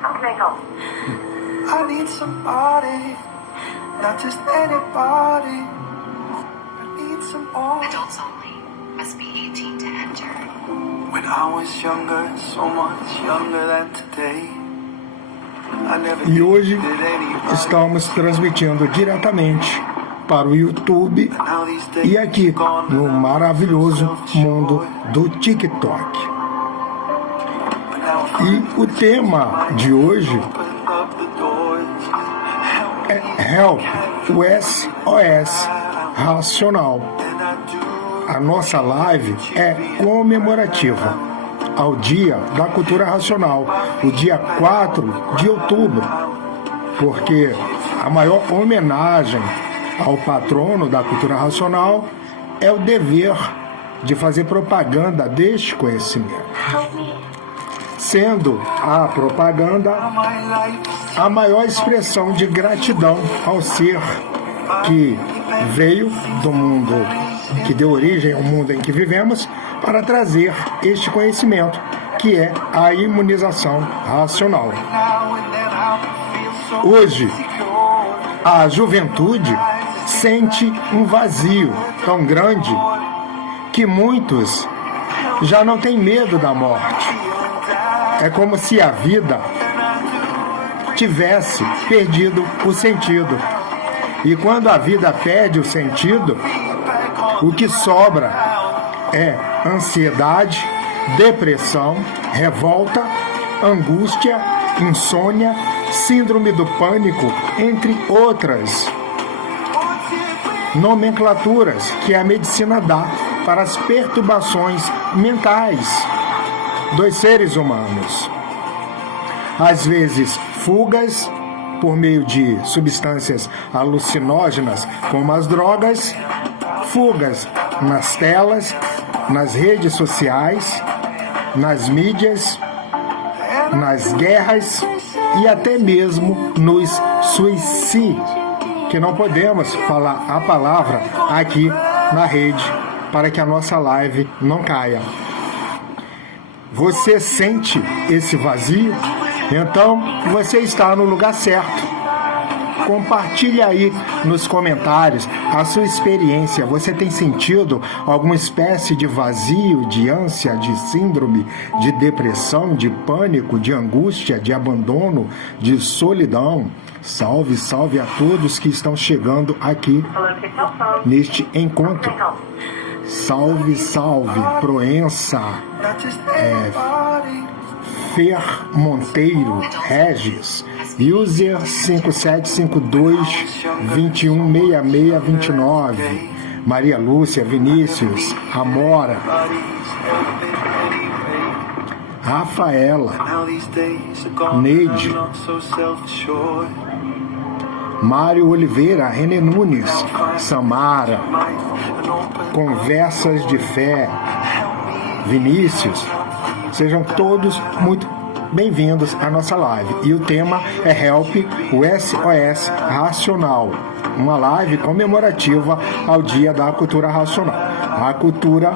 How can I help? I need somebody, not just anybody. I need some more. Adults only. Must be 18 to enter. When I was younger, so much younger than today. I never E hoje did anybody. estamos transmitindo diretamente para o YouTube Now these days e aqui no maravilhoso mundo do TikTok. E o tema de hoje open up the doors. é Help, o SOS Racional. A nossa live é comemorativa ao Dia da Cultura Racional, o dia 4 de outubro, porque a maior homenagem ao patrono da cultura racional é o dever de fazer propaganda deste conhecimento, sendo a propaganda a maior expressão de gratidão ao ser que veio do mundo, que deu origem ao mundo em que vivemos, para trazer este conhecimento, que é a imunização racional. Hoje, a juventude sente um vazio tão grande que muitos já não têm medo da morte. É como se a vida tivesse perdido o sentido. E quando a vida perde o sentido, o que sobra é ansiedade, depressão, revolta, angústia, insônia, síndrome do pânico, entre outras nomenclaturas que a medicina dá para as perturbações mentais dos seres humanos. Às vezes, fugas por meio de substâncias alucinógenas, como as drogas, fugas nas telas, nas redes sociais, nas mídias, nas guerras e até mesmo nos suicídios, que não podemos falar a palavra aqui na rede para que a nossa live não caia. Você sente esse vazio? Então você está no lugar certo. Compartilhe aí nos comentários a sua experiência. Você tem sentido alguma espécie de vazio, de ânsia, de síndrome, de depressão, de pânico, de angústia, de abandono, de solidão? Salve, salve a todos que estão chegando aqui neste encontro. Salve, salve, Proença, Fer Monteiro, Regis, user 5752-216629, Maria Lúcia, Vinícius, Amora, Rafaela, Neide, Mário Oliveira, René Nunes, Samara, Conversas de Fé, Vinícius. Sejam todos muito bem-vindos à nossa live. E o tema é Help, o SOS Racional. Uma live comemorativa ao Dia da Cultura Racional. A cultura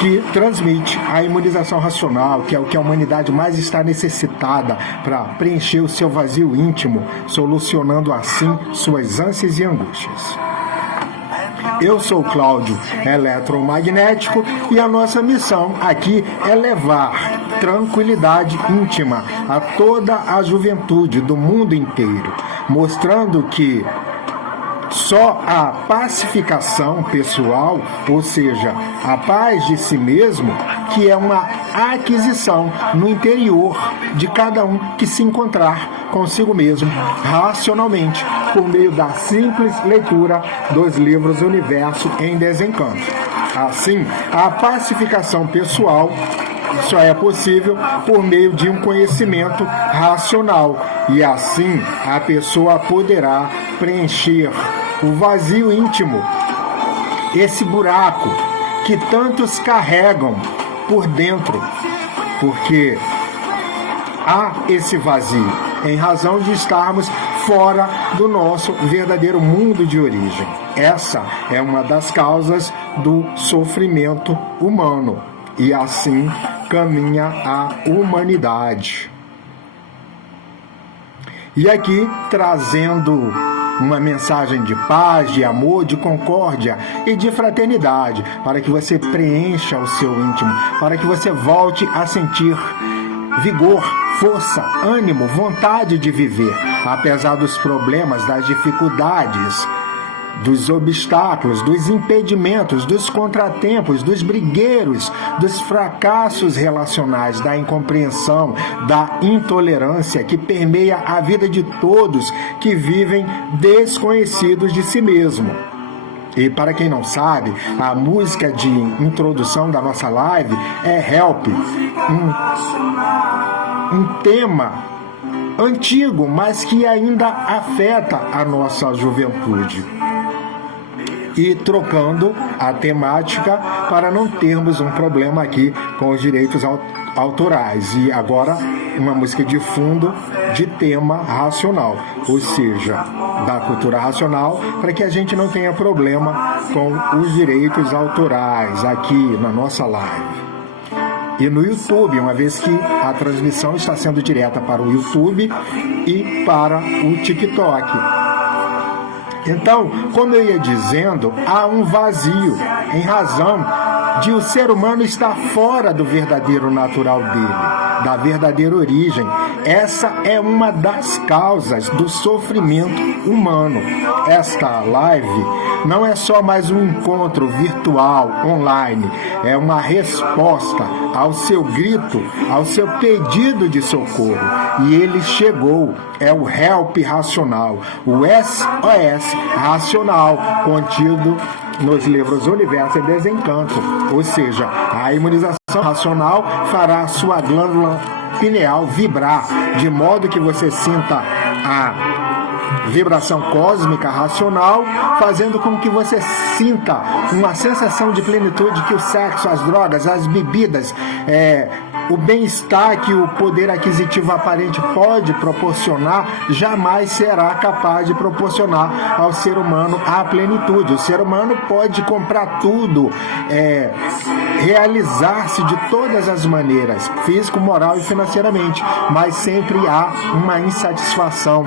que transmite a imunização racional, que é o que a humanidade mais está necessitada para preencher o seu vazio íntimo, solucionando assim suas ânsias e angústias. Eu sou Cláudio, eletromagnético, e a nossa missão aqui é levar tranquilidade íntima a toda a juventude do mundo inteiro, mostrando que só a pacificação pessoal, ou seja, a paz de si mesmo, que é uma aquisição no interior de cada um que se encontrar consigo mesmo, racionalmente, por meio da simples leitura dos livros Universo em Desencanto. Assim, a pacificação pessoal só é possível por meio de um conhecimento racional, e assim a pessoa poderá preencher o vazio íntimo, esse buraco que tantos carregam por dentro, porque há esse vazio em razão de estarmos fora do nosso verdadeiro mundo de origem. Essa é uma das causas do sofrimento humano, e assim caminha a humanidade. E aqui trazendo uma mensagem de paz, de amor, de concórdia e de fraternidade, para que você preencha o seu íntimo, para que você volte a sentir vigor, força, ânimo, vontade de viver, apesar dos problemas, das dificuldades, dos obstáculos, dos impedimentos, dos contratempos, dos brigueiros, dos fracassos relacionais, da incompreensão, da intolerância que permeia a vida de todos que vivem desconhecidos de si mesmo. E para quem não sabe, a música de introdução da nossa live é Help, um tema antigo, mas que ainda afeta a nossa juventude. E trocando a temática para não termos um problema aqui com os direitos autorais. E agora uma música de fundo de tema racional, ou seja, da cultura racional, para que a gente não tenha problema com os direitos autorais aqui na nossa live. E no YouTube, uma vez que a transmissão está sendo direta para o YouTube e para o TikTok. Então, como eu ia dizendo, há um vazio em razão de o ser humano estar fora do verdadeiro natural dele, da verdadeira origem. Essa é uma das causas do sofrimento humano. Esta live não é só mais um encontro virtual, online, é uma resposta ao seu grito, ao seu pedido de socorro. E ele chegou, é o Help Racional, o SOS Racional, contido nos livros Universo e Desencanto. Ou seja, a imunização racional fará a sua glândula pineal vibrar, de modo que você sinta a vibração cósmica racional, fazendo com que você sinta uma sensação de plenitude que o sexo, as drogas, as bebidas, o bem-estar que o poder aquisitivo aparente pode proporcionar, jamais será capaz de proporcionar ao ser humano a plenitude. O ser humano pode comprar tudo, realizar-se de todas as maneiras, físico, moral e financeiramente, mas sempre há uma insatisfação,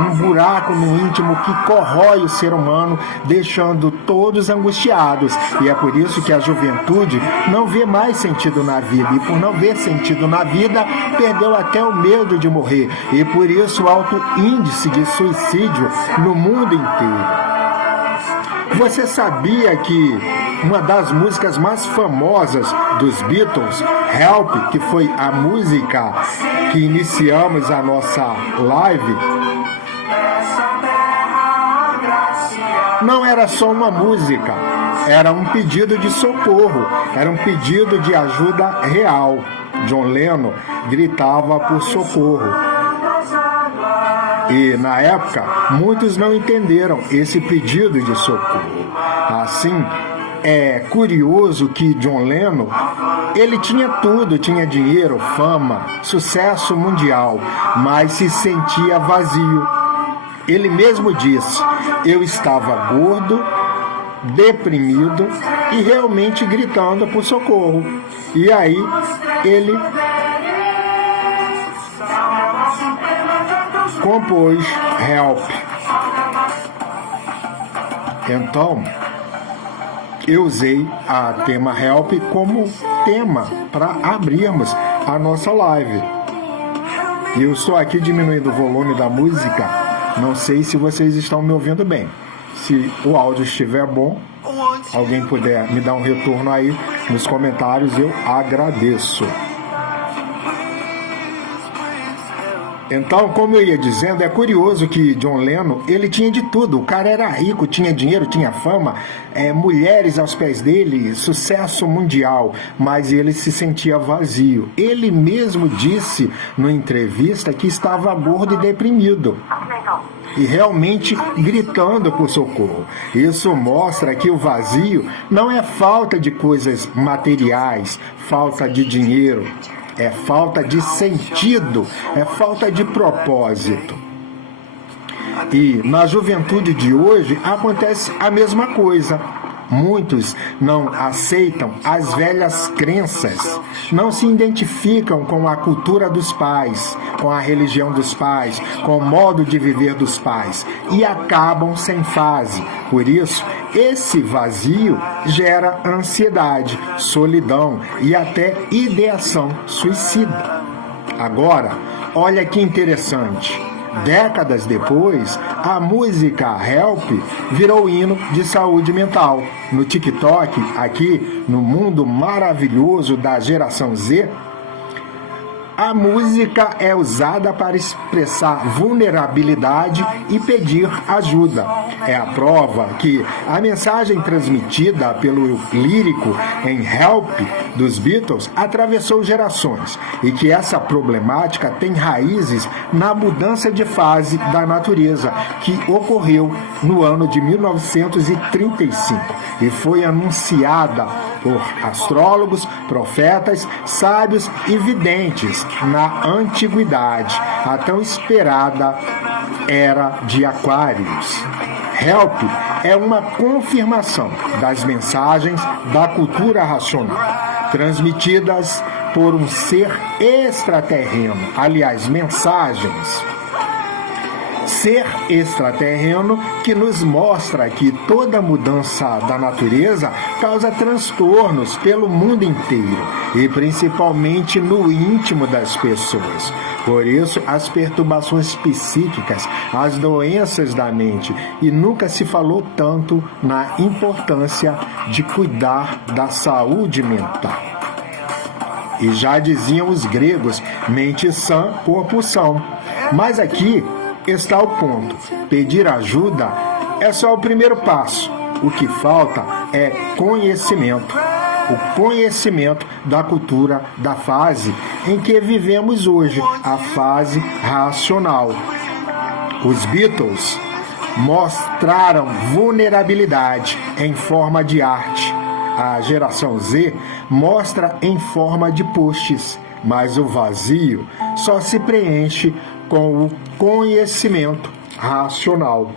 um buraco no íntimo que corrói o ser humano, deixando todos angustiados. E é por isso que a juventude não vê mais sentido na vida, e por não ver sentido na vida, perdeu até o medo de morrer, e por isso o alto índice de suicídio no mundo inteiro. Você sabia que uma das músicas mais famosas dos Beatles, Help, que foi a música que iniciamos a nossa live, não era só uma música, era um pedido de socorro, era um pedido de ajuda real. John Lennon gritava por socorro. E na época, muitos não entenderam esse pedido de socorro. Assim, é curioso que John Lennon, ele tinha tudo, tinha dinheiro, fama, sucesso mundial, mas se sentia vazio. Ele mesmo disse: eu estava gordo, deprimido e realmente gritando por socorro. E aí ele compôs Help. Então, eu usei a tema Help como tema para abrirmos a nossa live. E eu estou aqui diminuindo o volume da música. Não sei se vocês estão me ouvindo bem. Se o áudio estiver bom, alguém puder me dar um retorno aí nos comentários, eu agradeço. Então, como eu ia dizendo, é curioso que John Lennon, ele tinha de tudo. O cara era rico, tinha dinheiro, tinha fama, mulheres aos pés dele, sucesso mundial, mas ele se sentia vazio. Ele mesmo disse numa entrevista que estava gordo e deprimido, e realmente gritando por socorro. Isso mostra que o vazio não é falta de coisas materiais, falta de dinheiro, é falta de sentido, é falta de propósito. E na juventude de hoje acontece a mesma coisa. Muitos não aceitam as velhas crenças, não se identificam com a cultura dos pais, com a religião dos pais, com o modo de viver dos pais e acabam sem fase. Por isso, esse vazio gera ansiedade, solidão e até ideação suicida. Agora, olha que interessante. Décadas depois, a música Help virou hino de saúde mental. No TikTok, aqui no mundo maravilhoso da geração Z, a música é usada para expressar vulnerabilidade e pedir ajuda. É a prova que a mensagem transmitida pelo lírico em Help dos Beatles atravessou gerações e que essa problemática tem raízes na mudança de fase da natureza que ocorreu no ano de 1935 e foi anunciada por astrólogos, profetas, sábios e videntes na antiguidade, a tão esperada Era de Aquários. Help é uma confirmação das mensagens da cultura racional, transmitidas por um ser extraterreno. Aliás, mensagens. Ser extraterreno que nos mostra que toda mudança da natureza causa transtornos pelo mundo inteiro e principalmente no íntimo das pessoas. Por isso, as perturbações psíquicas, as doenças da mente, e nunca se falou tanto na importância de cuidar da saúde mental. E já diziam os gregos, mente sã, corpo são. Mas aqui está o ponto. Pedir ajuda é só o primeiro passo. O que falta é conhecimento. O conhecimento da cultura da fase em que vivemos hoje, a fase racional. Os Beatles mostraram vulnerabilidade em forma de arte. A geração Z mostra em forma de posts, mas o vazio só se preenche com o conhecimento racional,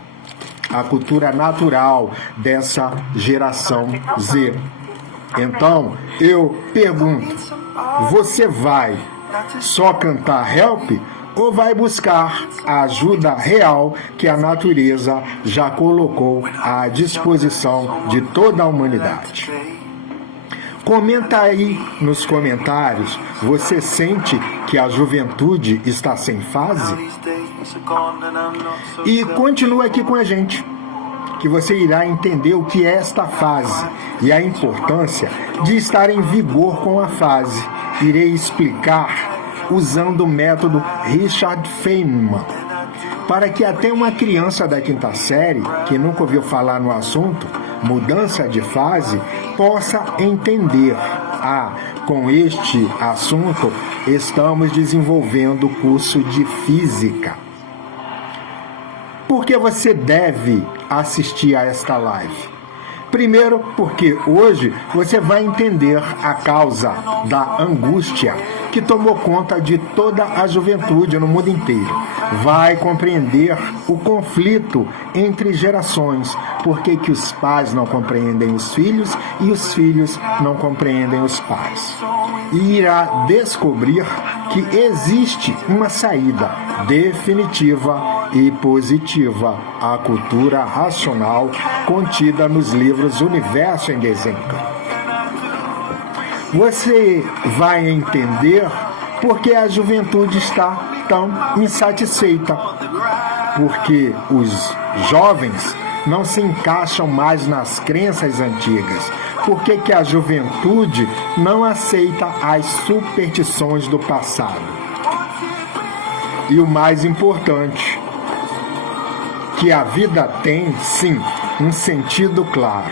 a cultura natural dessa geração Z. Então, eu pergunto, você vai só cantar Help ou vai buscar a ajuda real que a natureza já colocou à disposição de toda a humanidade? Comenta aí nos comentários, você sente que a juventude está sem fase? E continua aqui com a gente, que você irá entender o que é esta fase e a importância de estar em vigor com a fase. Irei explicar usando o método Richard Feynman, para que até uma criança da quinta série, que nunca ouviu falar no assunto, mudança de fase, possa entender. Com este assunto, estamos desenvolvendo o curso de Física. Por que você deve assistir a esta live? Primeiro, porque hoje você vai entender a causa da angústia que tomou conta de toda a juventude no mundo inteiro. Vai compreender o conflito entre gerações, porque que os pais não compreendem os filhos e os filhos não compreendem os pais. E irá descobrir que existe uma saída definitiva e positiva à cultura racional contida nos livros Universo em Desenho. Você vai entender por que a juventude está tão insatisfeita, porque os jovens não se encaixam mais nas crenças antigas, porque que a juventude não aceita as superstições do passado. E o mais importante, que a vida tem, sim, um sentido claro,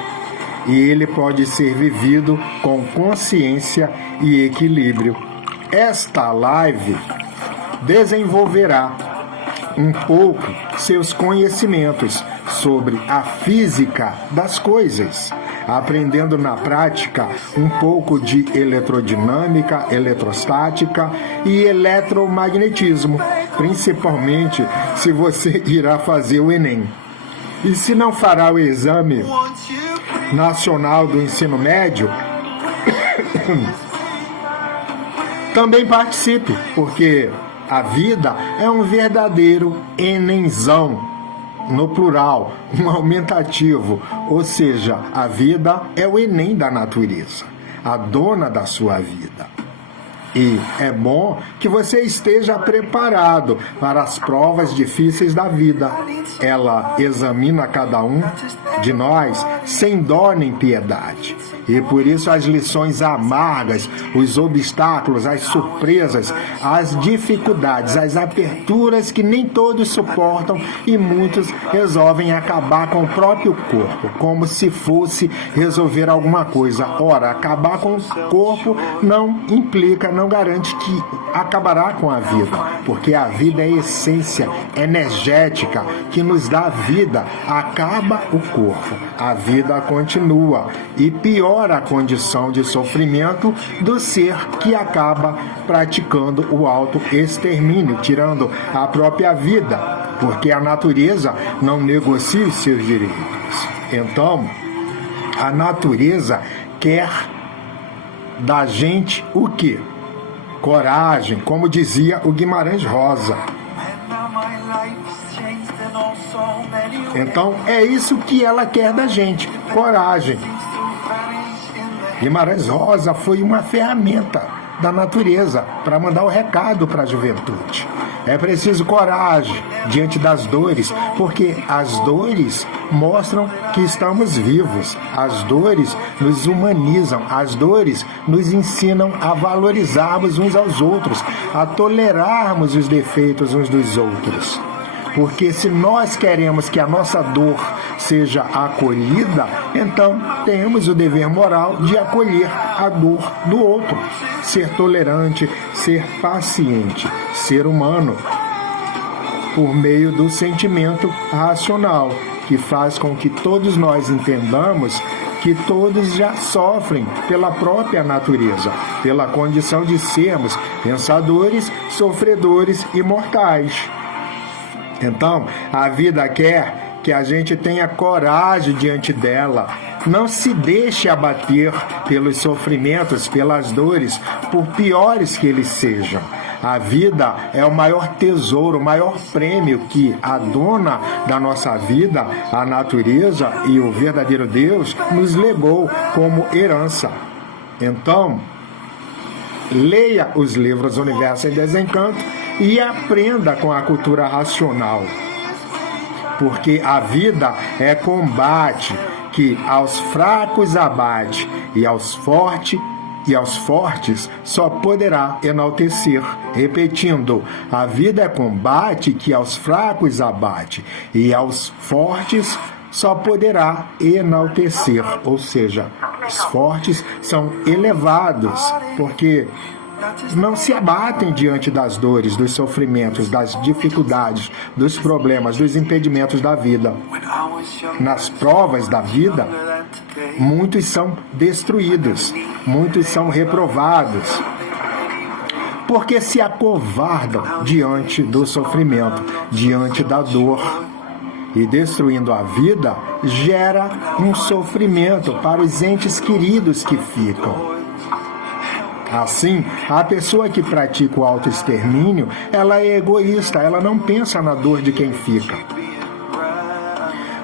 e ele pode ser vivido com consciência e equilíbrio. Esta live desenvolverá um pouco seus conhecimentos sobre a física das coisas, aprendendo na prática um pouco de eletrodinâmica, eletrostática e eletromagnetismo, principalmente se você irá fazer o Enem. E se não fará o exame, Nacional do Ensino Médio, também participe, porque a vida é um verdadeiro Enemzão, no plural, um aumentativo, ou seja, a vida é o Enem da natureza, a dona da sua vida. E é bom que você esteja preparado para as provas difíceis da vida. Ela examina cada um de nós sem dó nem piedade. E por isso as lições amargas, os obstáculos, as surpresas, as dificuldades, as aperturas que nem todos suportam e muitos resolvem acabar com o próprio corpo, como se fosse resolver alguma coisa. Ora, acabar com o corpo não implica, não garante que acabará com a vida, porque a vida é essência energética que nos dá vida. Acaba o corpo, a vida continua e piora a condição de sofrimento do ser que acaba praticando o autoextermínio, tirando a própria vida, porque a natureza não negocia os seus direitos. Então, a natureza quer da gente o quê? Coragem, como dizia o Guimarães Rosa. Então, é isso que ela quer da gente, coragem. Guimarães Rosa foi uma ferramenta da natureza para mandar o recado para a juventude. É preciso coragem diante das dores, porque as dores mostram que estamos vivos. As dores nos humanizam, as dores nos ensinam a valorizarmos uns aos outros, a tolerarmos os defeitos uns dos outros. Porque se nós queremos que a nossa dor seja acolhida, então temos o dever moral de acolher a dor do outro. Ser tolerante, ser paciente, ser humano, por meio do sentimento racional, que faz com que todos nós entendamos que todos já sofrem pela própria natureza, pela condição de sermos pensadores, sofredores e mortais. Então, a vida quer que a gente tenha coragem diante dela. Não se deixe abater pelos sofrimentos, pelas dores, por piores que eles sejam. A vida é o maior tesouro, o maior prêmio que a dona da nossa vida, a natureza e o verdadeiro Deus, nos legou como herança. Então, leia os livros Universo em Desencanto e aprenda com a cultura racional, porque a vida é combate que aos fracos abate e aos fortes só poderá enaltecer. Repetindo, a vida é combate que aos fracos abate e aos fortes só poderá enaltecer, ou seja, os fortes são elevados, porque não se abatem diante das dores, dos sofrimentos, das dificuldades, dos problemas, dos impedimentos da vida. Nas provas da vida, muitos são destruídos, muitos são reprovados, porque se acovardam diante do sofrimento, diante da dor. E destruindo a vida, gera um sofrimento para os entes queridos que ficam. Assim, a pessoa que pratica o autoextermínio, ela é egoísta, ela não pensa na dor de quem fica.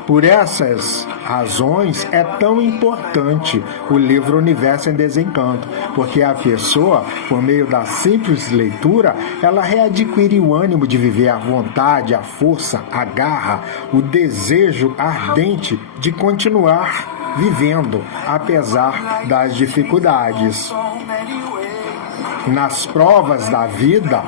Por essas razões, é tão importante o livro Universo em Desencanto, porque a pessoa, por meio da simples leitura, ela readquire o ânimo de viver, a vontade, a força, a garra, o desejo ardente de continuar vivendo, apesar das dificuldades. Nas provas da vida,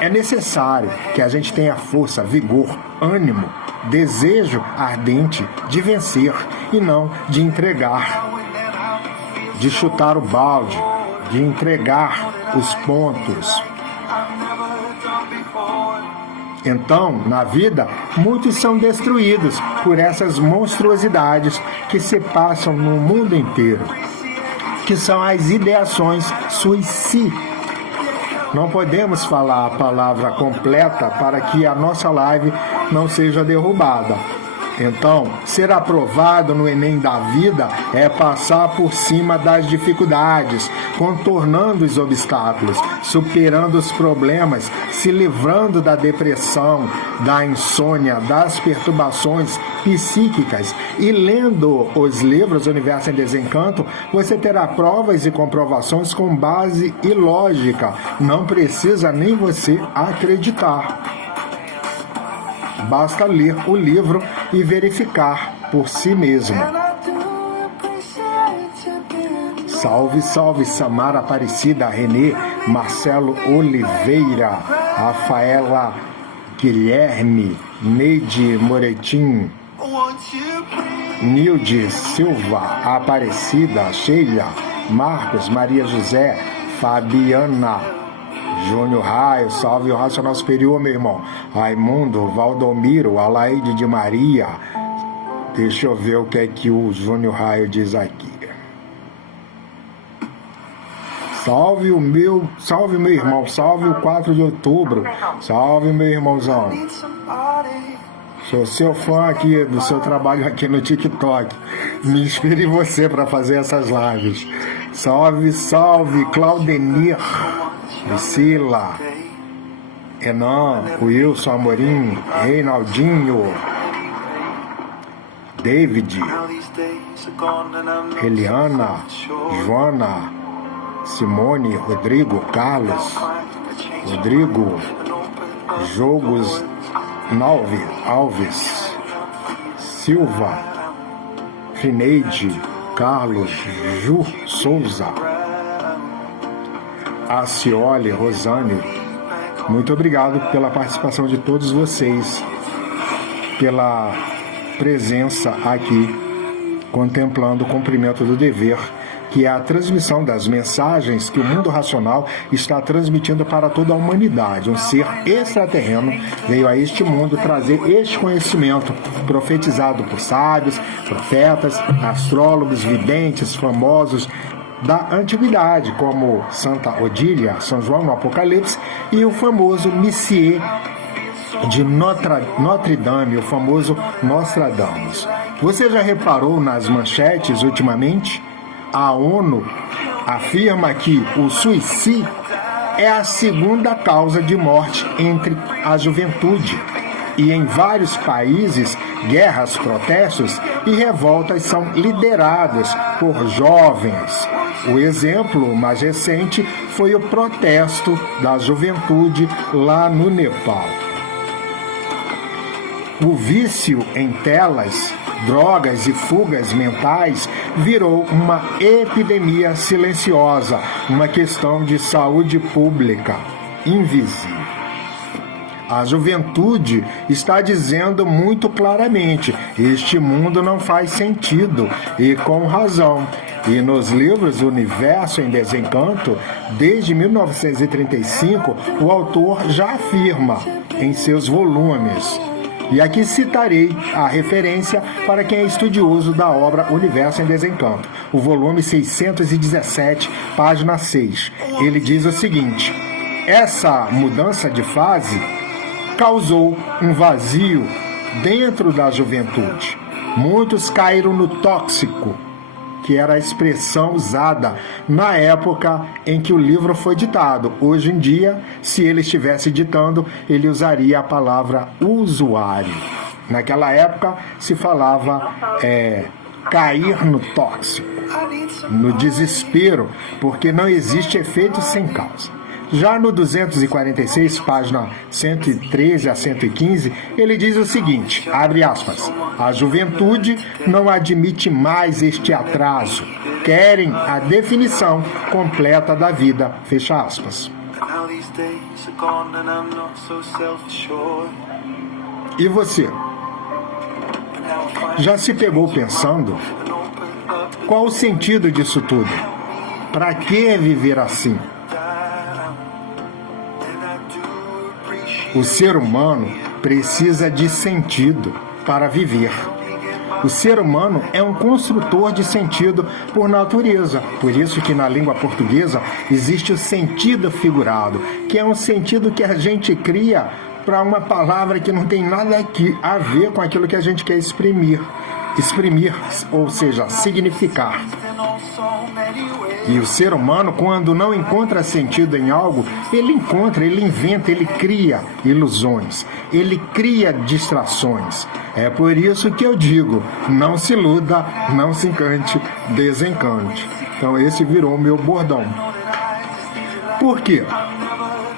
é necessário que a gente tenha força, vigor, ânimo, desejo ardente de vencer e não de entregar, de chutar o balde, de entregar os pontos. Então, na vida, muitos são destruídos por essas monstruosidades que se passam no mundo inteiro, que são as ideações suicidas. Não podemos falar a palavra completa para que a nossa live não seja derrubada. Então, ser aprovado no Enem da vida é passar por cima das dificuldades, contornando os obstáculos, superando os problemas, se livrando da depressão, da insônia, das perturbações psíquicas. E lendo os livros Universo em Desencanto, você terá provas e comprovações com base e lógica. Não precisa nem você acreditar. Basta ler o livro e verificar por si mesmo. Salve, salve, Samara Aparecida, Renê, Marcelo Oliveira, Rafaela Guilherme, Neide Moretim, Nilde Silva, Aparecida, Sheila, Marcos, Maria José, Fabiana, Júnior Raio, salve o Racional Superior, meu irmão. Raimundo, Valdomiro, Alaide de Maria. Deixa eu ver o que é que o Júnior Raio diz aqui. Salve meu irmão, salve o 4 de outubro. Salve, meu irmãozão. Sou seu fã aqui, do seu trabalho aqui no TikTok. Me inspire em você para fazer essas lives. Salve, salve, Claudenir, Priscila, Renan, Wilson Amorim, Reinaldinho, David, Eliana, Joana, Simone, Rodrigo, Carlos, Rodrigo, Jogos Alves, Silva, Rineide, Carlos, Ju Souza, Acioli, Rosane. Muito obrigado pela participação de todos vocês, pela presença aqui, contemplando o cumprimento do dever, que é a transmissão das mensagens que o mundo racional está transmitindo para toda a humanidade. Um ser extraterreno veio a este mundo trazer este conhecimento profetizado por sábios, profetas, astrólogos, videntes, famosos da antiguidade, como Santa Odília, São João no Apocalipse, e o famoso Messier de Notre Dame, o famoso Nostradamus. Você já reparou nas manchetes ultimamente? A ONU afirma que o suicídio é a segunda causa de morte entre a juventude. E em vários países, guerras, protestos e revoltas são lideradas por jovens. O exemplo mais recente foi o protesto da juventude lá no Nepal. O vício em telas, drogas e fugas mentais virou uma epidemia silenciosa, uma questão de saúde pública invisível. A juventude está dizendo muito claramente: este mundo não faz sentido, e com razão. E nos livros Universo em Desencanto, desde 1935, o autor já afirma em seus volumes. E aqui citarei a referência para quem é estudioso da obra Universo em Desencanto, o volume 617, página 6. Ele diz o seguinte: essa mudança de fase causou um vazio dentro da juventude. Muitos caíram no tóxico, que era a expressão usada na época em que o livro foi ditado. Hoje em dia, se ele estivesse ditando, ele usaria a palavra usuário. Naquela época, se falava cair no tóxico, no desespero, porque não existe efeito sem causa. Já no 246, página 113 a 115, ele diz o seguinte, abre aspas: a juventude não admite mais este atraso, querem a definição completa da vida, fecha aspas. E você? Já se pegou pensando? Qual o sentido disso tudo? Para que viver assim? O ser humano precisa de sentido para viver. O ser humano é um construtor de sentido por natureza. Por isso que na língua portuguesa existe o sentido figurado, que é um sentido que a gente cria para uma palavra que não tem nada a ver com aquilo que a gente quer exprimir, ou seja, significar. E o ser humano, quando não encontra sentido em algo, ele inventa, ele cria ilusões, ele cria distrações. É por isso que eu digo, não se iluda, não se encante, desencante. Então esse virou o meu bordão. Por quê?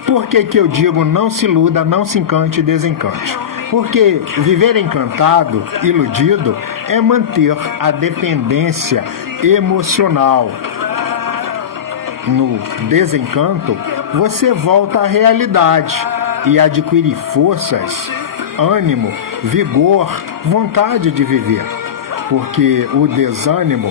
Por que eu digo não se iluda, não se encante, desencante? Porque viver encantado, iludido, é manter a dependência emocional. No desencanto, você volta à realidade e adquire forças, ânimo, vigor, vontade de viver. Porque o desânimo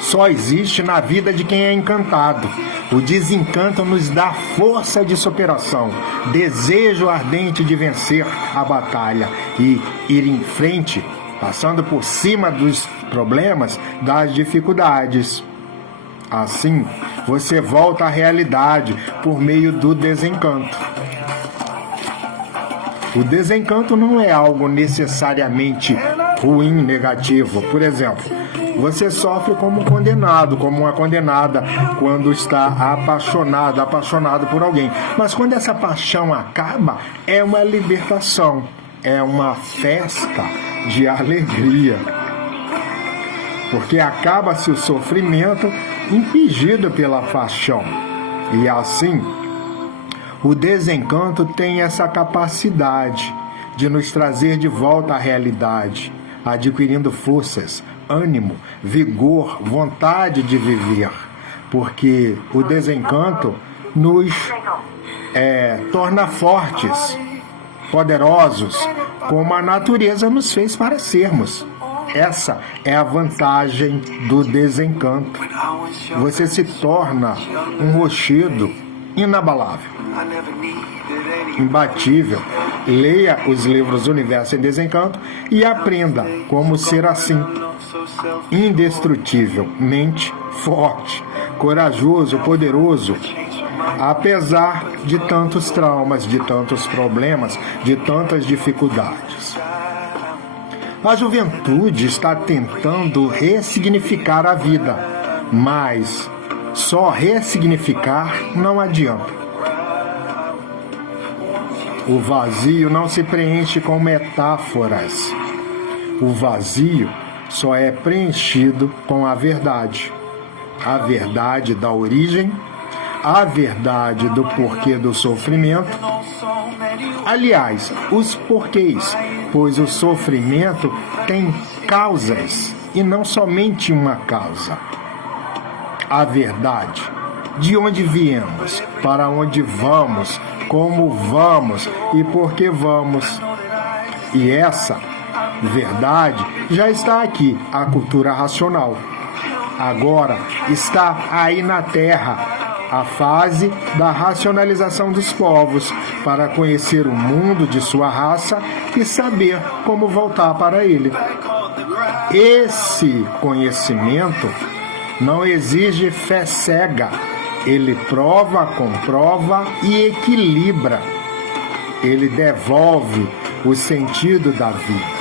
só existe na vida de quem é encantado. O desencanto nos dá força de superação, desejo ardente de vencer a batalha e ir em frente, passando por cima dos problemas, das dificuldades. Assim, você volta à realidade por meio do desencanto. O desencanto não é algo necessariamente ruim, negativo. Por exemplo, você sofre como um condenado, como uma condenada, quando está apaixonado por alguém. Mas quando essa paixão acaba, é uma libertação, é uma festa de alegria. Porque acaba-se o sofrimento impedido pela paixão. E assim, o desencanto tem essa capacidade de nos trazer de volta à realidade, adquirindo forças, ânimo, vigor, vontade de viver. Porque o desencanto nos torna fortes, poderosos, como a natureza nos fez para sermos. Essa é a vantagem do desencanto. Você se torna um rochedo inabalável, imbatível. Leia os livros Universo em Desencanto e aprenda como ser assim, indestrutivelmente forte, corajoso, poderoso, apesar de tantos traumas, de tantos problemas, de tantas dificuldades. A juventude está tentando ressignificar a vida, mas só ressignificar não adianta. O vazio não se preenche com metáforas. O vazio só é preenchido com a verdade. A verdade da origem, a verdade do porquê do sofrimento. Aliás, os porquês, pois o sofrimento tem causas e não somente uma causa. A verdade, de onde viemos, para onde vamos, como vamos e por que vamos. E essa verdade já está aqui, a cultura racional. Agora está aí na Terra a fase da racionalização dos povos para conhecer o mundo de sua raça e saber como voltar para ele. Esse conhecimento não exige fé cega. Ele prova, comprova e equilibra. Ele devolve o sentido da vida.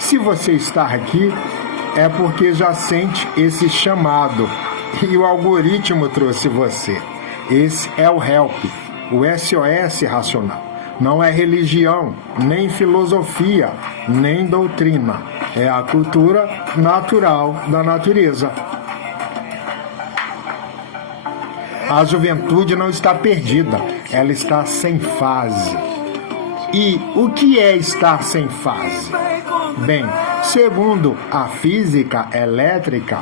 Se você está aqui, é porque já sente esse chamado e o algoritmo trouxe você. Esse é o HELP, o SOS racional. Não é religião, nem filosofia, nem doutrina. É a cultura natural da natureza. A juventude não está perdida, ela está sem fase. E o que é estar sem fase? Bem, segundo a física elétrica,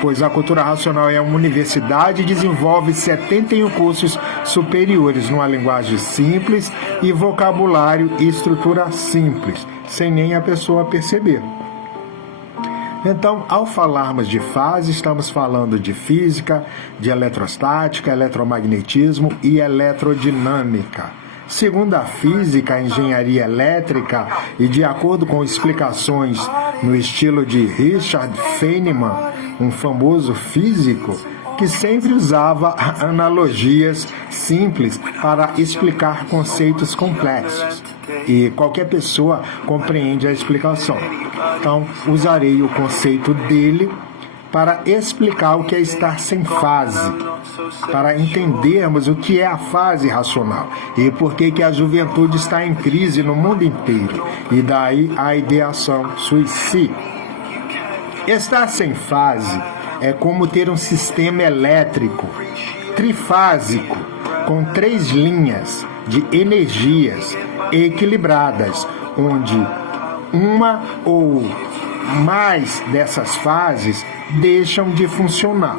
pois a cultura racional é uma universidade e desenvolve 71 cursos superiores numa linguagem simples e vocabulário e estrutura simples, sem nem a pessoa perceber. Então, ao falarmos de fase, estamos falando de física, de eletrostática, eletromagnetismo e eletrodinâmica. Segundo a física, a engenharia elétrica, e de acordo com explicações no estilo de Richard Feynman, um famoso físico que sempre usava analogias simples para explicar conceitos complexos. E qualquer pessoa compreende a explicação. Então, usarei o conceito dele para explicar o que é estar sem fase, para entendermos o que é a fase racional e por que a juventude está em crise no mundo inteiro, e daí a ideação suicida. Estar sem fase é como ter um sistema elétrico trifásico com 3 linhas de energias equilibradas, onde uma ou mais dessas fases deixam de funcionar.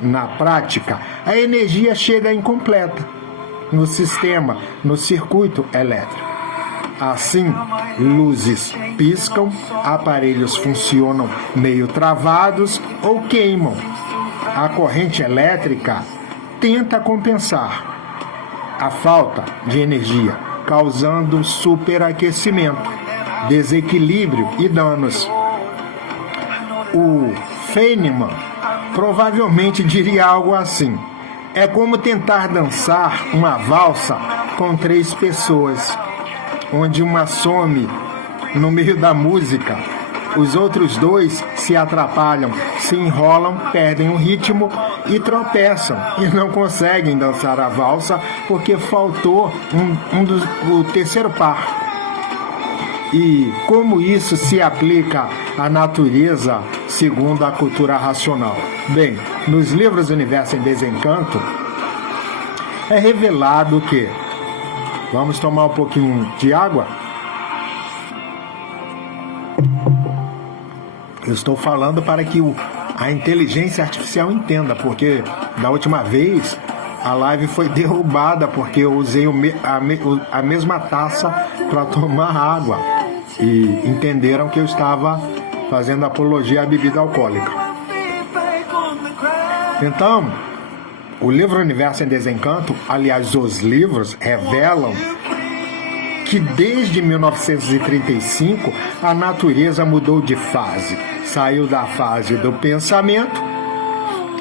Na prática, a energia chega incompleta no sistema, no circuito elétrico. Assim, luzes piscam, aparelhos funcionam meio travados ou queimam. A corrente elétrica tenta compensar a falta de energia, causando superaquecimento, desequilíbrio e danos. O Feynman provavelmente diria algo assim: é como tentar dançar uma valsa com 3 pessoas, onde uma some no meio da música, os outros 2 se atrapalham, se enrolam, perdem o ritmo e tropeçam e não conseguem dançar a valsa porque faltou o terceiro par. E como isso se aplica à natureza segundo a cultura racional? Bem, nos livros Universo em Desencanto é revelado que... Vamos tomar um pouquinho de água? Eu estou falando para que a inteligência artificial entenda, porque da última vez a live foi derrubada porque eu usei a mesma taça para tomar água. E entenderam que eu estava fazendo apologia à bebida alcoólica. Então, o livro Universo em Desencanto, aliás, os livros revelam que desde 1935 a natureza mudou de fase. Saiu da fase do pensamento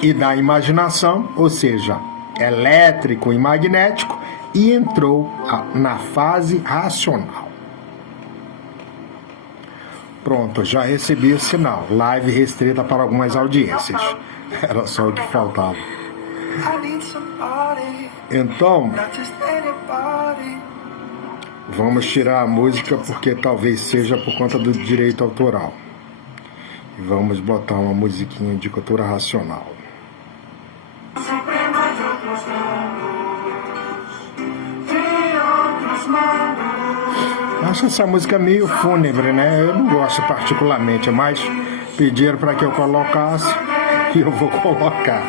e da imaginação, ou seja, elétrico e magnético, e entrou na fase racional. Pronto, já recebi o sinal. Live restrita para algumas audiências. Era só o que faltava. Então, vamos tirar a música porque talvez seja por conta do direito autoral. E vamos botar uma musiquinha de cultura racional. Acho essa música meio fúnebre, né? Eu não gosto particularmente, mas pediram para que eu colocasse e eu vou colocar.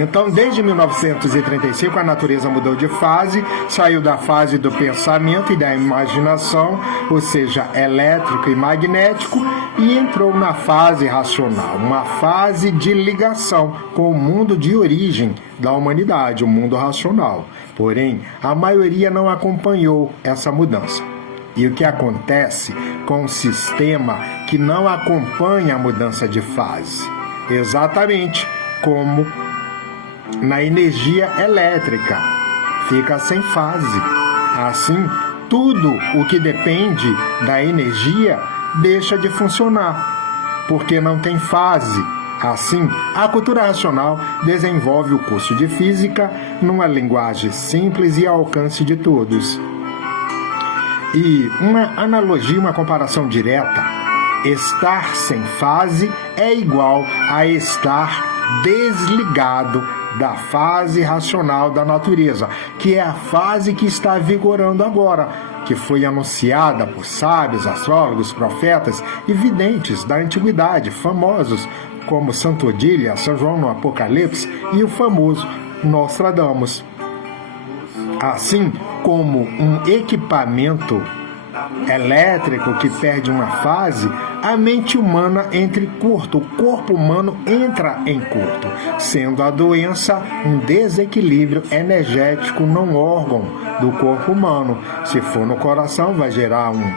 Então, desde 1935, a natureza mudou de fase, saiu da fase do pensamento e da imaginação, ou seja, elétrico e magnético, e entrou na fase racional, uma fase de ligação com o mundo de origem da humanidade, o mundo racional. Porém, a maioria não acompanhou essa mudança. E o que acontece com um sistema que não acompanha a mudança de fase? Exatamente como na energia elétrica, fica sem fase. Assim, tudo o que depende da energia deixa de funcionar, porque não tem fase. Assim, a cultura racional desenvolve o curso de física numa linguagem simples e ao alcance de todos. E uma analogia, uma comparação direta: estar sem fase é igual a estar desligado da fase racional da natureza, que é a fase que está vigorando agora, que foi anunciada por sábios, astrólogos, profetas e videntes da antiguidade, famosos como Santo Odília, São João no Apocalipse e o famoso Nostradamus. Assim como um equipamento elétrico que perde uma fase, a mente humana entra em curto, o corpo humano entra em curto, sendo a doença um desequilíbrio energético num órgão do corpo humano. Se for no coração, vai gerar um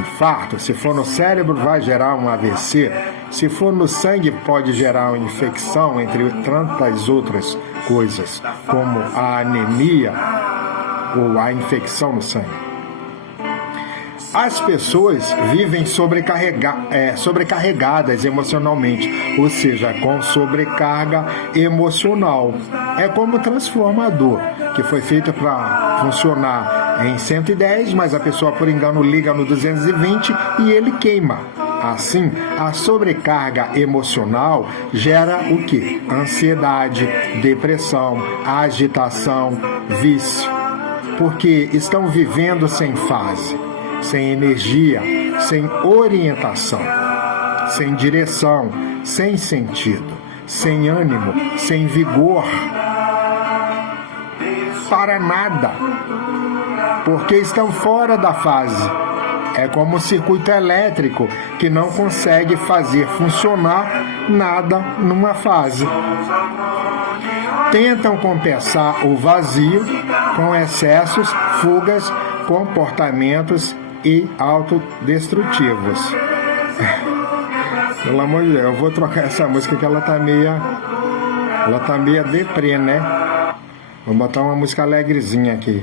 infarto, se for no cérebro, vai gerar um AVC. Se for no sangue, pode gerar uma infecção, entre tantas outras coisas, como a anemia ou a infecção no sangue. As pessoas vivem sobrecarregadas emocionalmente, ou seja, com sobrecarga emocional. É como um transformador, que foi feito para funcionar em 110, mas a pessoa por engano liga no 220 e ele queima. Assim, a sobrecarga emocional gera o quê? Ansiedade, depressão, agitação, vício. Porque estão vivendo sem fase, sem energia, sem orientação, sem direção, sem sentido, sem ânimo, sem vigor, para nada, porque estão fora da fase. É como um circuito elétrico que não consegue fazer funcionar nada numa fase. Tentam compensar o vazio com excessos, fugas, comportamentos e autodestrutivos. Pelo amor de Deus, eu vou trocar essa música que ela tá meia deprê, né? Vou botar uma música alegrezinha aqui.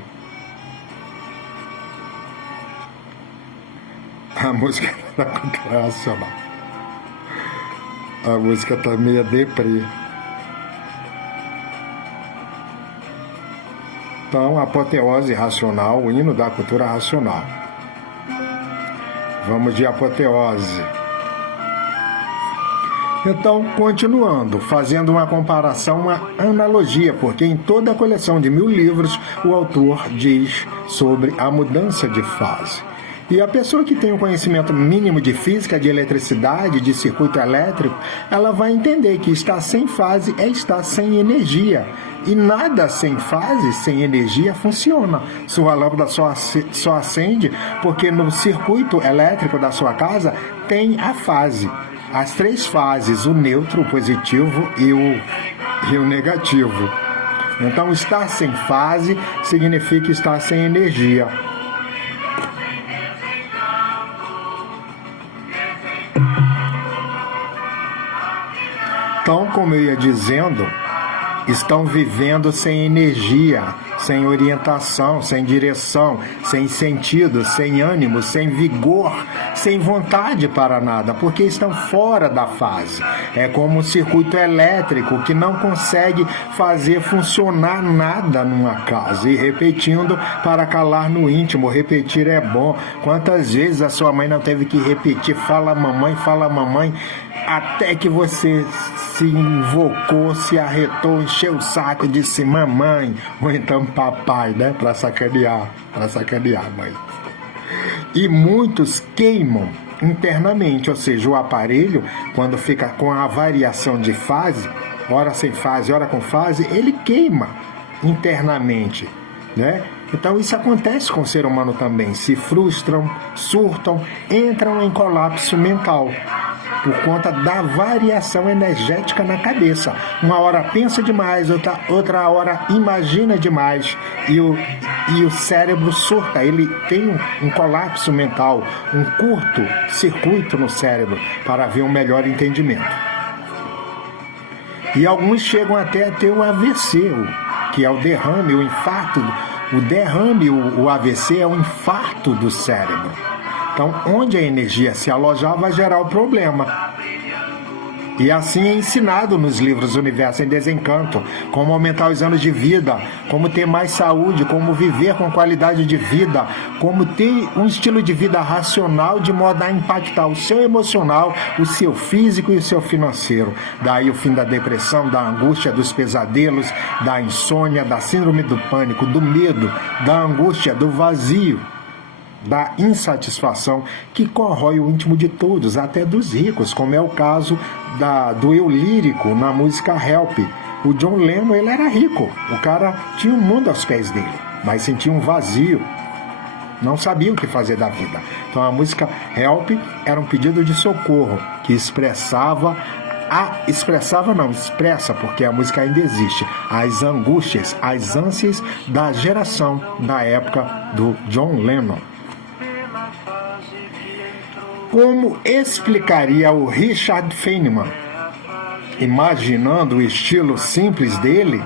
A música tá contracional. A música tá meia deprê. Então, apoteose racional, o hino da cultura racional. Vamos de apoteose. Então, continuando, fazendo uma comparação, uma analogia, porque em toda a coleção de 1000 livros, o autor diz sobre a mudança de fase. E a pessoa que tem um conhecimento mínimo de física, de eletricidade, de circuito elétrico, ela vai entender que estar sem fase é estar sem energia. E nada sem fase, sem energia, funciona. Sua lâmpada só acende porque no circuito elétrico da sua casa tem a fase. As 3 fases, o neutro, o positivo e o negativo. Então, estar sem fase significa estar sem energia. Então, como eu ia dizendo, estão vivendo sem energia, sem orientação, sem direção, sem sentido, sem ânimo, sem vigor, sem vontade para nada, porque estão fora da fase. É como um circuito elétrico que não consegue fazer funcionar nada numa casa. E repetindo para calar no íntimo, repetir é bom. Quantas vezes a sua mãe não teve que repetir, fala mamãe, até que você se invocou, se arretou, encheu o saco e disse mamãe, ou então papai, né? Para sacanear, mãe. E muitos queimam internamente, ou seja, o aparelho, quando fica com a variação de fase, hora sem fase, hora com fase, ele queima internamente, né? Então isso acontece com o ser humano também, se frustram, surtam, entram em colapso mental, por conta da variação energética na cabeça. Uma hora pensa demais, outra hora imagina demais, e o cérebro surta, ele tem um colapso mental, um curto-circuito no cérebro, para haver um melhor entendimento. E alguns chegam até a ter o AVC, que é o derrame, o infarto. O derrame, o AVC, é o infarto do cérebro. Então, onde a energia se alojar vai gerar o problema. E assim é ensinado nos livros Universo em Desencanto, como aumentar os anos de vida, como ter mais saúde, como viver com qualidade de vida, como ter um estilo de vida racional de modo a impactar o seu emocional, o seu físico e o seu financeiro. Daí o fim da depressão, da angústia, dos pesadelos, da insônia, da síndrome do pânico, do medo, da angústia, do vazio, da insatisfação que corrói o íntimo de todos, até dos ricos, como é o caso do eu lírico na música Help. O John Lennon, ele era rico, o cara tinha um mundo aos pés dele, mas sentia um vazio, não sabia o que fazer da vida. Então a música Help era um pedido de socorro que expressa, porque a música ainda existe, as angústias, as ânsias da geração da época do John Lennon. Como explicaria o Richard Feynman? Imaginando o estilo simples dele,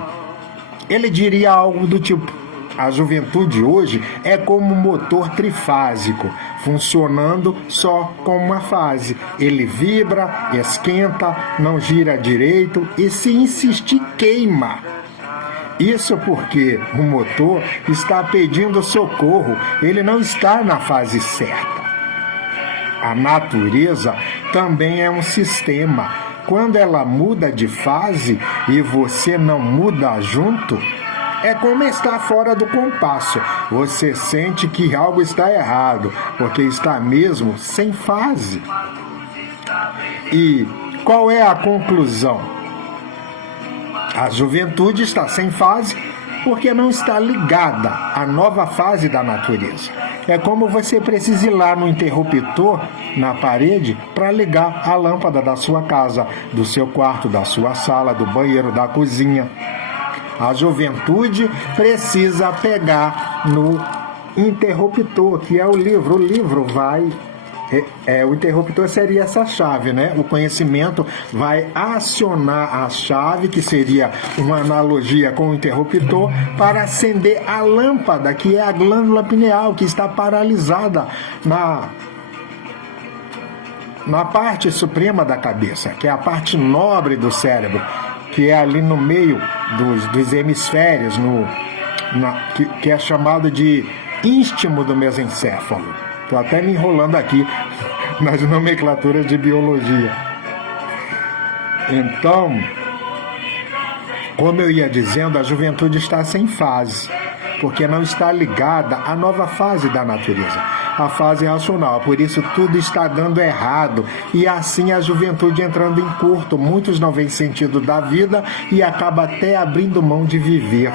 ele diria algo do tipo: a juventude hoje é como um motor trifásico, funcionando só com uma fase. Ele vibra, esquenta, não gira direito e, se insistir, queima. Isso porque o motor está pedindo socorro, ele não está na fase certa. A natureza também é um sistema. Quando ela muda de fase e você não muda junto, é como estar fora do compasso. Você sente que algo está errado, porque está mesmo sem fase. E qual é a conclusão? A juventude está sem fase porque não está ligada à nova fase da natureza. É como você precisa ir lá no interruptor na parede para ligar a lâmpada da sua casa, do seu quarto, da sua sala, do banheiro, da cozinha. A juventude precisa pegar no interruptor, que é o livro. O livro vai... o interruptor seria essa chave, né? O conhecimento vai acionar a chave, que seria uma analogia com o interruptor, para acender a lâmpada, que é a glândula pineal, que está paralisada na parte suprema da cabeça, que é a parte nobre do cérebro, que é ali no meio dos hemisférios, que é chamado de istmo do mesencéfalo. Estou até me enrolando aqui nas nomenclaturas de biologia. Então, como eu ia dizendo, a juventude está sem fase, porque não está ligada à nova fase da natureza, a fase racional. Por isso tudo está dando errado, e assim a juventude entrando em curto. Muitos não veem sentido da vida e acaba até abrindo mão de viver,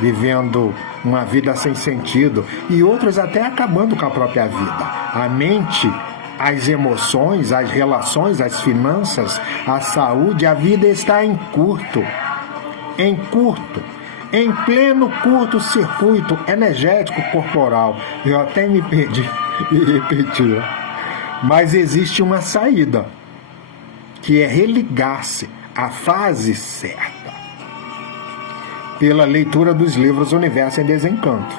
vivendo uma vida sem sentido, e outros até acabando com a própria vida. A mente, as emoções, as relações, as finanças, a saúde, a vida está em pleno curto-circuito energético corporal. Eu até me perdi e repeti. Mas existe uma saída, que é religar-se à fase certa, pela leitura dos livros Universo em Desencanto,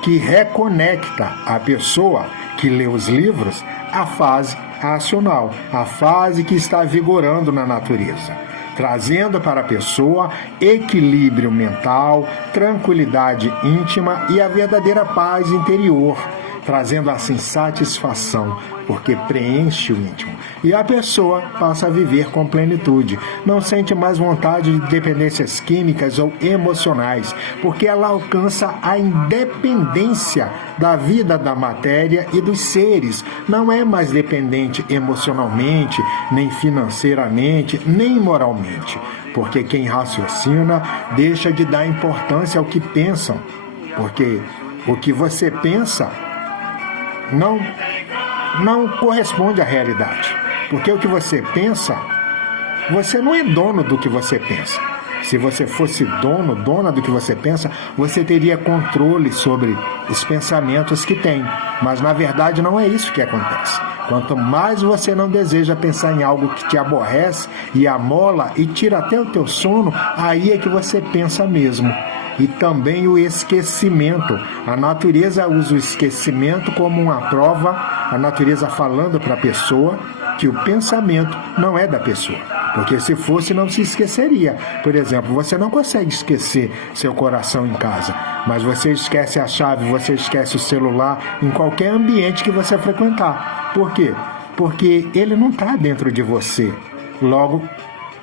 que reconecta a pessoa que lê os livros à fase racional, a fase que está vigorando na natureza, trazendo para a pessoa equilíbrio mental, tranquilidade íntima e a verdadeira paz interior, trazendo assim satisfação, porque preenche o íntimo. E a pessoa passa a viver com plenitude. Não sente mais vontade de dependências químicas ou emocionais, porque ela alcança a independência da vida, da matéria e dos seres. Não é mais dependente emocionalmente, nem financeiramente, nem moralmente. Porque quem raciocina deixa de dar importância ao que pensam. Porque o que você pensa não corresponde à realidade. Porque o que você pensa, você não é dono do que você pensa. Se você fosse dona do que você pensa, você teria controle sobre os pensamentos que tem. Mas na verdade não é isso que acontece. Quanto mais você não deseja pensar em algo que te aborrece e amola e tira até o teu sono, aí é que você pensa mesmo. E também o esquecimento. A natureza usa o esquecimento como uma prova, a natureza falando para a pessoa que o pensamento não é da pessoa. Porque se fosse, não se esqueceria. Por exemplo, você não consegue esquecer seu coração em casa, mas você esquece a chave, você esquece o celular em qualquer ambiente que você frequentar. Por quê? Porque ele não está dentro de você. Logo,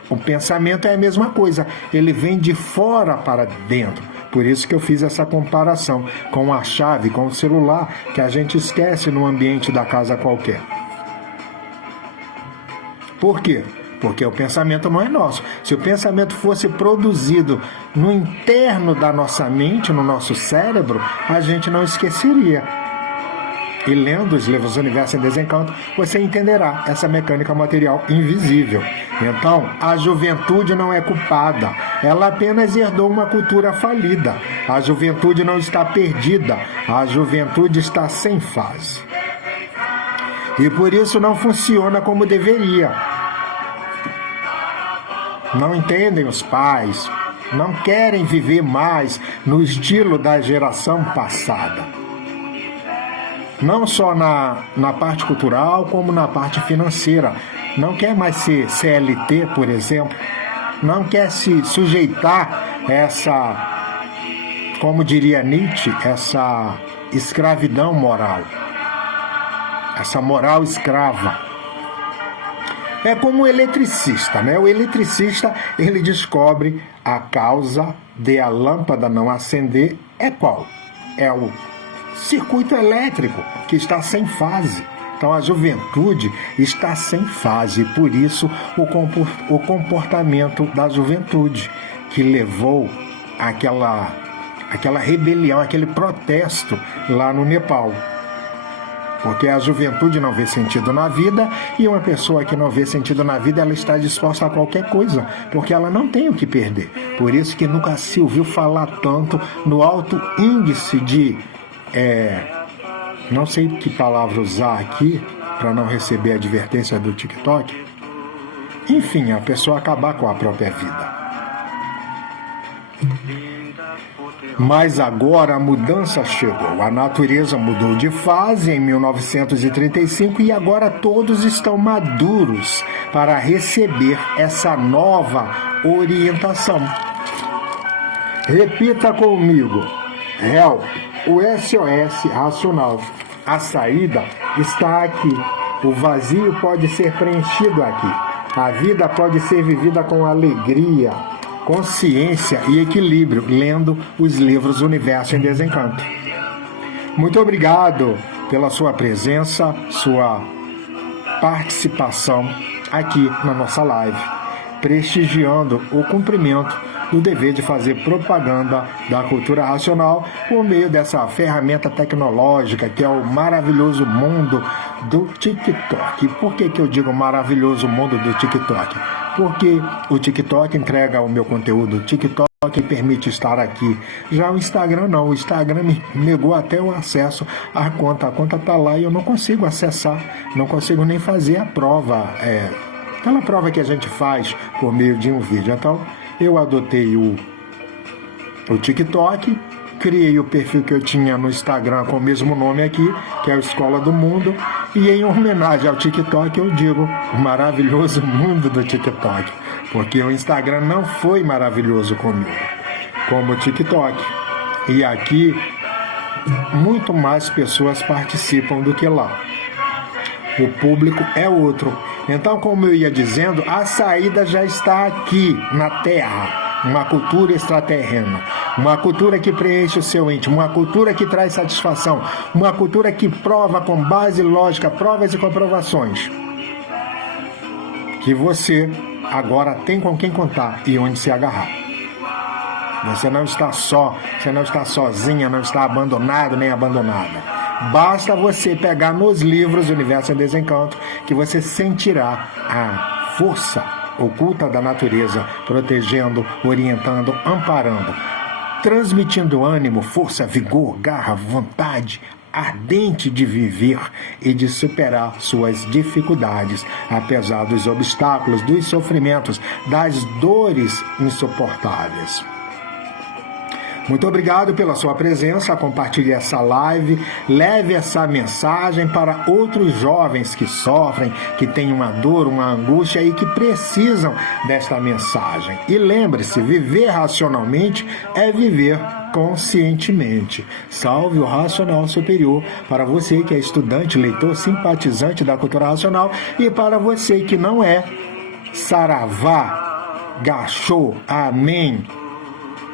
o pensamento é a mesma coisa, ele vem de fora para dentro. Por isso que eu fiz essa comparação com a chave, com o celular, que a gente esquece no ambiente da casa qualquer. Por quê? Porque o pensamento não é nosso. Se o pensamento fosse produzido no interno da nossa mente, no nosso cérebro, a gente não esqueceria. E lendo os livros Universo em Desencanto, você entenderá essa mecânica material invisível. Então, a juventude não é culpada. Ela apenas herdou uma cultura falida. A juventude não está perdida. A juventude está sem fase. e por isso não funciona como deveria. Não entendem os pais, não querem viver mais no estilo da geração passada. Não só na parte cultural, como na parte financeira. Não quer mais ser CLT, por exemplo. Não quer se sujeitar a essa, como diria Nietzsche, essa escravidão moral. Essa moral escrava. É como o eletricista, né? O eletricista, ele descobre a causa de a lâmpada não acender. É qual? É o circuito elétrico, que está sem fase. Então a juventude está sem fase, por isso o comportamento da juventude que levou aquela rebelião, aquele protesto lá no Nepal. Porque a juventude não vê sentido na vida, e uma pessoa que não vê sentido na vida, ela está disposta a qualquer coisa, porque ela não tem o que perder. Por isso que nunca se ouviu falar tanto no alto índice de... não sei que palavra usar aqui, para não receber a advertência do TikTok. Enfim, a pessoa acabar com a própria vida. Mas agora a mudança chegou. A natureza mudou de fase em 1935 e agora todos estão maduros para receber essa nova orientação. Repita comigo. HELP, o SOS racional. A saída está aqui. O vazio pode ser preenchido aqui. A vida pode ser vivida com alegria, consciência e equilíbrio, lendo os livros Universo em Desencanto. Muito obrigado pela sua presença, sua participação aqui na nossa live, prestigiando o cumprimento do dever de fazer propaganda da cultura racional por meio dessa ferramenta tecnológica que é o maravilhoso mundo do TikTok. Por que eu digo maravilhoso mundo do TikTok? Porque o TikTok entrega o meu conteúdo, o TikTok permite estar aqui. Já o Instagram não, o Instagram me negou até o acesso à conta. A conta está lá e eu não consigo acessar, não consigo nem fazer a prova, aquela prova que a gente faz por meio de um vídeo. Então, eu adotei o TikTok, criei o perfil que eu tinha no Instagram com o mesmo nome aqui, que é o Escola do Mundo, e em homenagem ao TikTok eu digo o maravilhoso mundo do TikTok, porque o Instagram não foi maravilhoso comigo, como o TikTok. E aqui, muito mais pessoas participam do que lá. O público é outro. Então, como eu ia dizendo, a saída já está aqui na Terra. Uma cultura extraterrena. Uma cultura que preenche o seu íntimo. Uma cultura que traz satisfação. Uma cultura que prova com base lógica, provas e comprovações. Que você agora tem com quem contar e onde se agarrar. Você não está só, você não está sozinha, não está abandonado nem abandonada. Basta você pegar nos livros Universo em Desencanto que você sentirá a força oculta da natureza, protegendo, orientando, amparando, transmitindo ânimo, força, vigor, garra, vontade ardente de viver e de superar suas dificuldades, apesar dos obstáculos, dos sofrimentos, das dores insuportáveis. Muito obrigado pela sua presença, compartilhe essa live, leve essa mensagem para outros jovens que sofrem, que têm uma dor, uma angústia e que precisam desta mensagem. E lembre-se, viver racionalmente é viver conscientemente. Salve o racional superior para você que é estudante, leitor, simpatizante da cultura racional e para você que não é. Saravá, Gachô, Amém.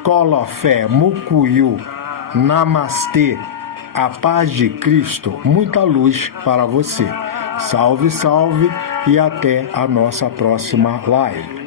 Colofé, Mucuyu, Namastê, a paz de Cristo, muita luz para você. Salve, salve e até a nossa próxima live.